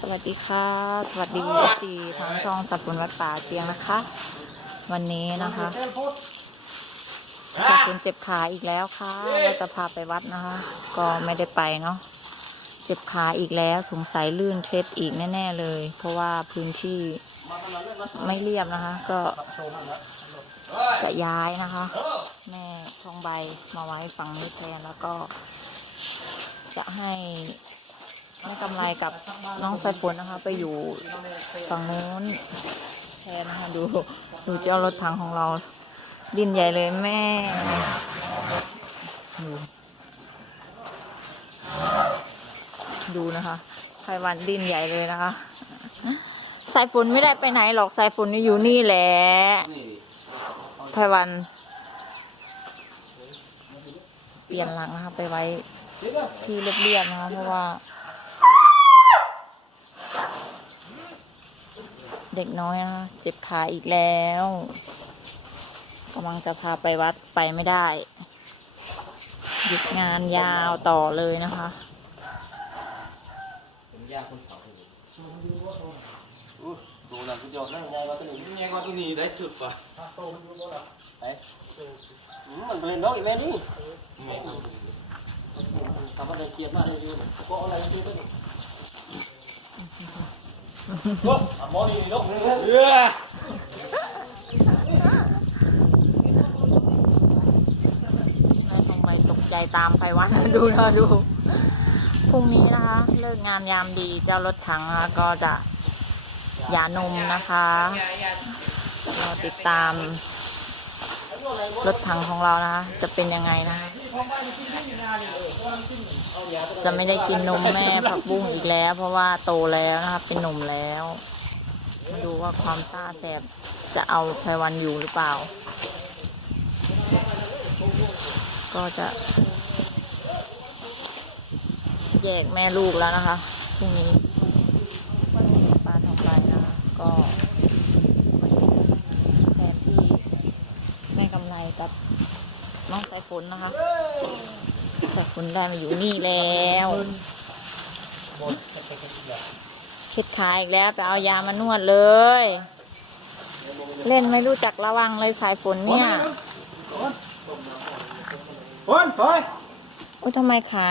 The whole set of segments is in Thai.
สวัสดีค่ะ สวัสดีสีทางช่องสับปุนวัดป่าเจียงนะคะ วันนี้นะคะสับปุนเจ็บขาอีกแล้วค่ะเราจะพาไปวัดนะคะ ก็ไม่ได้ไปเนาะเจ็บขาอีกแล้วสงสัยลื่นเคล็ดอีกแน่ ๆ เลย เพราะว่าพื้นที่ไม่เรียบนะคะ ก็จะย้ายนะคะ แม่ทองใบมาไว้ฝั่งนี้แทนแล้วก็จะให้ แม่กำไรกับน้องสายฝนนะคะ ไปอยู่ฝั่งนู้นแทนนะคะดูดูเจ้ารถถังของเรา ดินใหญ่เลยแม่ดูดูนะคะไพวันดินใหญ่เลยนะคะ สายฝนไม่ได้ไปไหนหรอกสายฝนอยู่นี่แหละไพวัน เปลี่ยนหลังนะคะไปไว้ที่เรียบๆนะคะเพราะว่า เด็กน้อยนะคะเจ็บขาอีกแล้วกำลังจะพาไปวัดไปไม่ได้หยุดงานยาวต่อเลยนะคะผมยาคนเผาอู้ดูหนังคุณโยนได้ไงวะตัวนี้ยังไงวะตัวนี้ได้สุดป่ะไหนอืมมันเป็นน้องอีกแล้วนี่ทำมาเดินเกียบมากเลยดูก็อะไรดูตัวนี้ โอ้หมอนี่นกเลยเออแม่ทองใบตกใจตามไปวัดดูนะดู พรุ่งนี้นะคะ เลิกงานยามดีเจ้ารถถังนะคะก็จะหยานมนะคะราติดตามรถถังของเรานะคะ จะเป็นยังไงนะคะ จะไม่ได้กินนมแม่ผักบุ้งอีกแล้ว เพราะว่าโตแล้วนะคะเป็นหนุ่มแล้วมาดูว่าความซ่าแสบจะเอาไพวันอยู่หรือเปล่า ก็จะแยกแม่ลูกแล้วนะคะพรุ่งนี้ป้าทองไปนะคะก็แทนที่แม่กำไรกับ น้องสายฝนนะคะสายฝนได้มาอยู่นี่แล้วคิดขายอีกแล้วไปเอายามานวดเลย เล่นไม่รู้จักระวังเลยสายฝนเนี่ยคนถอยโอ้ยทำไมขา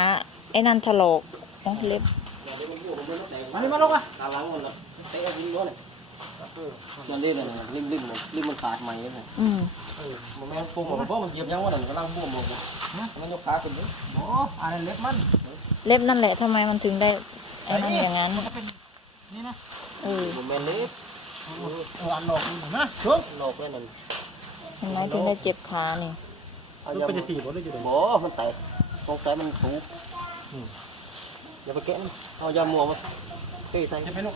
ไอ้นันถลกอ๋อเล็บมาดิมาลงอะตาล้างห มดแล้วเตะยิงด้วยมันรีบเลยรีบรีบมันรีบมันขาดใหม่เลยอืมมันแม่งปุ่มเพราะมันเหยียบยังว่านั่นกำลังบวมหมดมันยกขาขึ้นดิอ๋ออันนั้นเล็บมันเล็บนั่นแหละทำไมมันถึงได้ไอ้นั่นอย่างนั้นนี่นะเออมแม่เล็บอันหลอกนะช่วงหลอกแค่นั้นทำไมถึงได้เจ็บขานี่ลูกเป็นจะสี่บ่ได้อยู่บ่มันแตกตรงแต่มันสูงอย่าไปแกะเอายาหมัวมาเอ้ยใส่ให้ลูก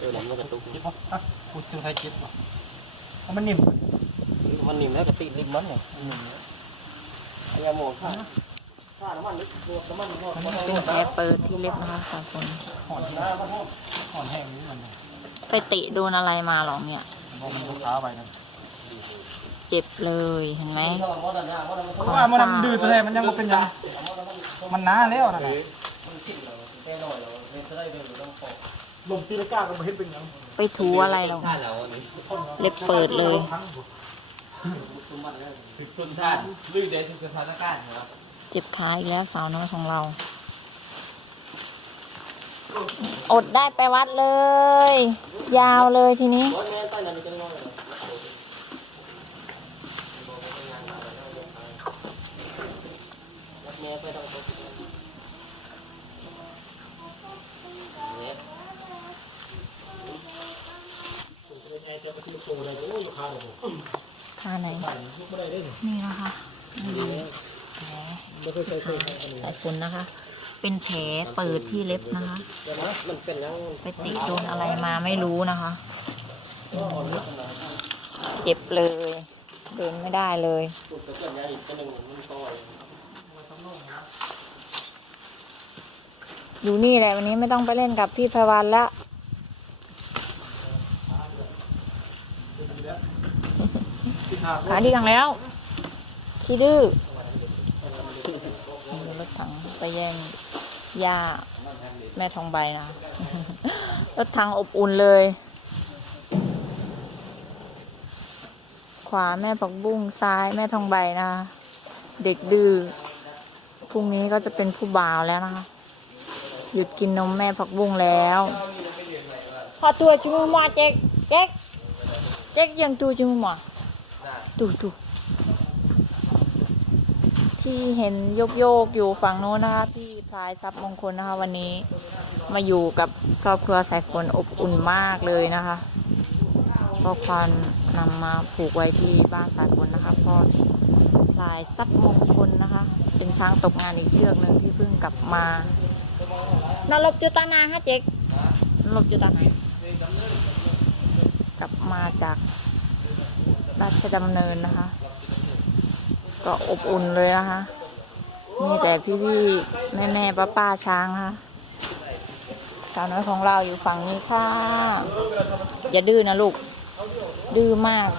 เออหลังมันกระตุกจิ๊บอะพูดถึงไทยจ็ดว่ะเพราะมันนิ่มมันนิ่มแล้วก็ติดลิ้นมันเนี่ยเอายามัวข้าข้าน้ำมันลึกตัวน้ำมันหมดเป็นแผลเปิดที่เล็บนะคะสาวคนห่อนห่อนแห้งนี้มันไปเตะโดนอะไรมาหรอเนี่ยมันลูกค้าไปนะเจ็บเลยเห็นไหมเพราะว่ามันดื้อแท้มันยังเป็นยังมันน้าแล้วนะ ลมตีละก้าก็มาเห็นเป็นยังไปถูอะไรหรอกเล็บเปิดเลยทุนท่านลื่นเดชสถานการณ์ครับเจ็บขาอีกแล้วสาวน้อยของเรา อดได้ไปวัดเลย ยาวเลยทีนี้ รถแม่ ขาไหนนี่นะคะนี่แผลไม่เคยเคยเคยสายฝนนะคะ เป็นแผลเปิดที่เล็บนะคะเดี๋ยวนะมันเป็นยังไปติโดนอะไรมาไม่รู้นะคะอืมเจ็บเลย เดินไม่ได้เลยพูดกับเพื่อนยายอีกคนหนึ่งมันต่อยอยู่นี่แหละวันนี้ไม่ต้องไปเล่นกับพี่ไพวันละ ขาดีกันแล้วขี้ดื้อรถถังไปแย่งย่าแม่ทองใบนะรถถังอบอุ่นเลย ขวาแม่ผักบุ้งซ้ายแม่ทองใบนะ เด็กดื้อพรุ่งนี้ก็จะเป็นผู้บ่าวแล้วนะคะ หยุดกินนมแม่ผักบุ้งแล้วพอตัวจูมูมาเจ๊กเจ๊กเจ๊กยังตัวจูมูมา ตูตูที่เห็นโยกโยกๆอยู่ฝั่งโน้นนะคะพี่พลายทรัพย์มงคลนะคะ วันนี้มาอยู่กับครอบครัวสายฝนอบอุ่นมากเลยนะคะก็ควานนำมาผูกไว้ที่บ้านสายฝนนะคะพ่อพลายทรัพย์มงคลนะคะ เป็นช้างตกงานอีกเชือกหนึ่งที่เพิ่งกลับมานรบจุตานาฮะเจ๊กนรบจุตานา กลับมาจาก ราชดำเนินนะคะ ก็อบอุ่นเลยนะคะมีแต่พี่ๆแม่ๆป้าป้าช้างนะคะสาวน้อยของเราอยู่ฝั่งนี้ค่ะ อย่าดื้อนะลูก ดื้อมาก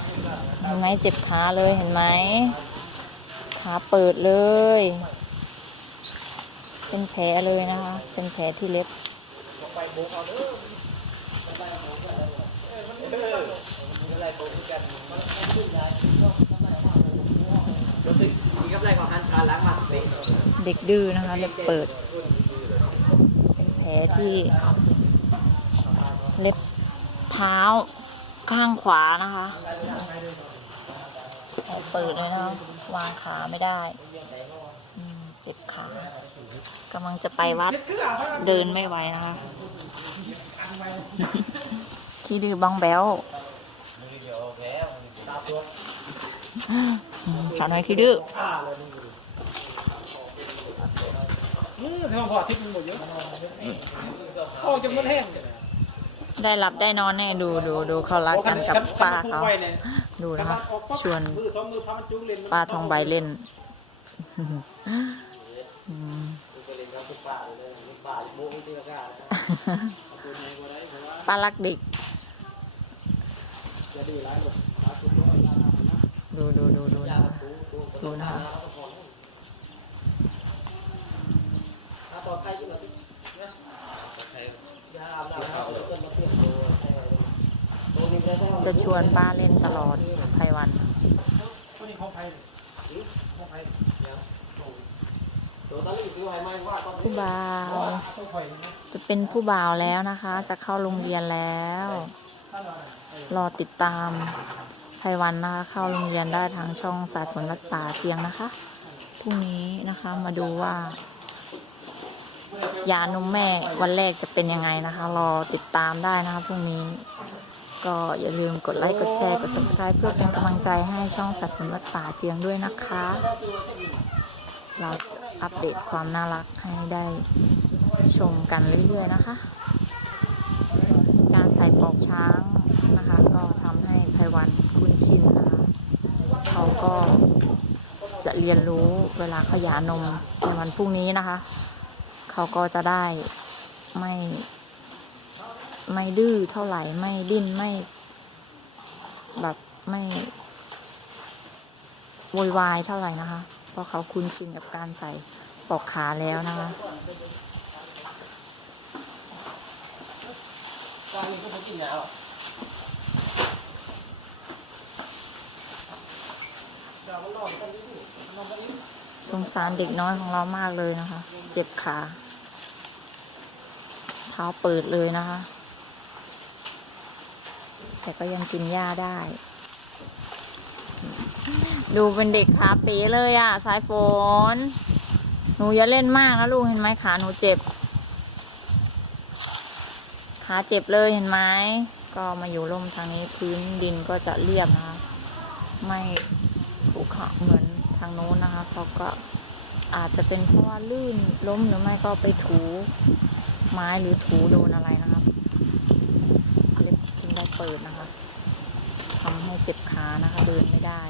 เห็นไหมเจ็บขาเลยเห็นไหม ขาเปิดเลย เป็นแผลเลยนะคะ เป็นแผลที่เล็บ เด็กดื้อนะคะเล็บเปิด เป็นแผลที่เล็บเท้าข้างขวานะคะแผลเปิดเลยนะวางขาไม่ได้เจ็บขากำลังจะไปวัดเดินไม่ไหวนะคะ ที่ดื้อบังแบว สาวน้อยขี้ดื้ออืมทำพอทิพย์มันหมดเยอะเข้าจนมันแห้งได้หลับได้นอนแน่ดูดูดูเขารักกันกับป้าเขาดูนะคะชวนมือสองมือพามันจูงเล่นป้าทองใบเล่นอืมป้ารักเด็ก ดูดูดูดูนะคะดูนะคะจะชวนป้าเล่นตลอดไพวันตัวนี้ของไทยของไทยผู้บ่าว จะเป็นผู้บ่าวแล้วนะคะ จะเข้าโรงเรียนแล้ว รอติดตาม ไพวันนะคะเข้าโรงเรียนได้ทางช่องสายฝนรักป่าเทียงนะคะพรุ่งนี้นะคะมาดูว่า ยานมแม่วันแรกจะเป็นยังไงนะคะ รอติดตามได้นะคะพรุ่งนี้ก็อย่าลืมกดไลค์กดแชร์กด subscribe เพื่อเป็นกำลังใจให้ช่องสัตว์ฝนวัดป่าเจียงด้วยนะคะ เราจะอัปเดตความน่ารักให้ได้ชมกันเรื่อยๆนะคะ การใส่ปอกช้างนะคะ ก็ทำให้ไพวัน คุ้นชินนะคะเขาก็จะเรียนรู้เวลาขยานมในวันพรุ่งนี้นะคะ เขาก็จะได้ไม่ ไม่ดื้อเท่าไหร่ไม่ดิ้นไม่ แบบไม่โวยวายเท่าไหร่นะคะ เพราะเขาคุ้นชินกับการใส่ปลอกขาแล้วนะคะ สงสารเด็กน้อยของเรามากเลยนะคะ เจ็บขา เท้าเปิดเลยนะคะ แต่ก็ยังกินหญ้าได้ ดูเป็นเด็กขาเป๋เลยอะ่ะ สายฝน หนูอย่าเล่นมากนะลูกเห็นไหมขาหนูเจ็บ ขาเจ็บเลยเห็นไหม ก็มาอยู่ร่มทางนี้พื้นดินก็จะเรียบนะคะ ไม่ ขรุขระเหมือนทางโน้นนะคะเขาก็อาจจะเป็นเพราะว่าลื่นล้มหรือไม่ก็ไปถูไม้หรือถูโดนอะไรนะครับเล็บจึงได้เปิดนะคะทำให้เจ็บขานะคะ เดินไม่ได้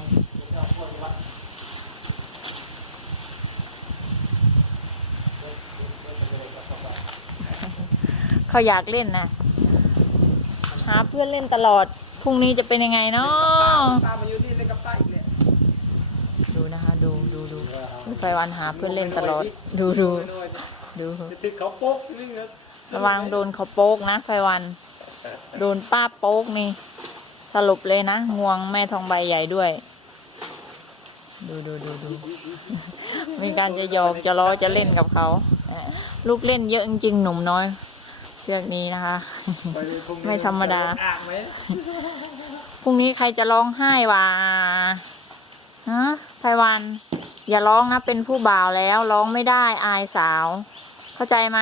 เขาอยากเล่นนะหาเพื่อนเล่นตลอดพรุ่งนี้จะเป็นยังไงเนาะ ตามมาอยู่นี่เล่นกับป้าอีกเลย ดูนะคะ ดูดูดู ไฟวันหาเพื่อนเล่นตลอด ดูดูดูติดเขาโป๊กนี่นะระวังโดนเขาโป๊กนะไฟวัน โดนป้าโป๊กนี่ สรุปเลยนะงวงแม่ทองใบใหญ่ด้วย ดูดูดูดูมีการจะหยอกจะล้อจะเล่นกับเขาเอ่อลูกเล่นเยอะจริงๆหนุ่มน้อย เชือกนี้นะคะ ไม่ธรรมดาอ่างไหมพรุ่งนี้ใครจะร้องไห้วะฮะไพวัน อย่าร้องนะเป็นผู้บ่าวแล้วร้องไม่ได้อายสาว เข้าใจไหม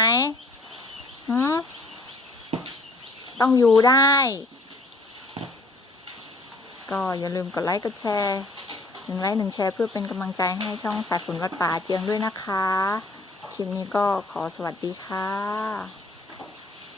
หืมต้องอยู่ได้ ก็อย่าลืมกดไลค์กดแชร์หนึ่งไลค์หนึ่งแชร์เพื่อเป็นกำลังใจให้ช่องสายฝนวัดป่าเจียงด้วยนะคะ คลิปนี้ก็ขอสวัสดีค่ะ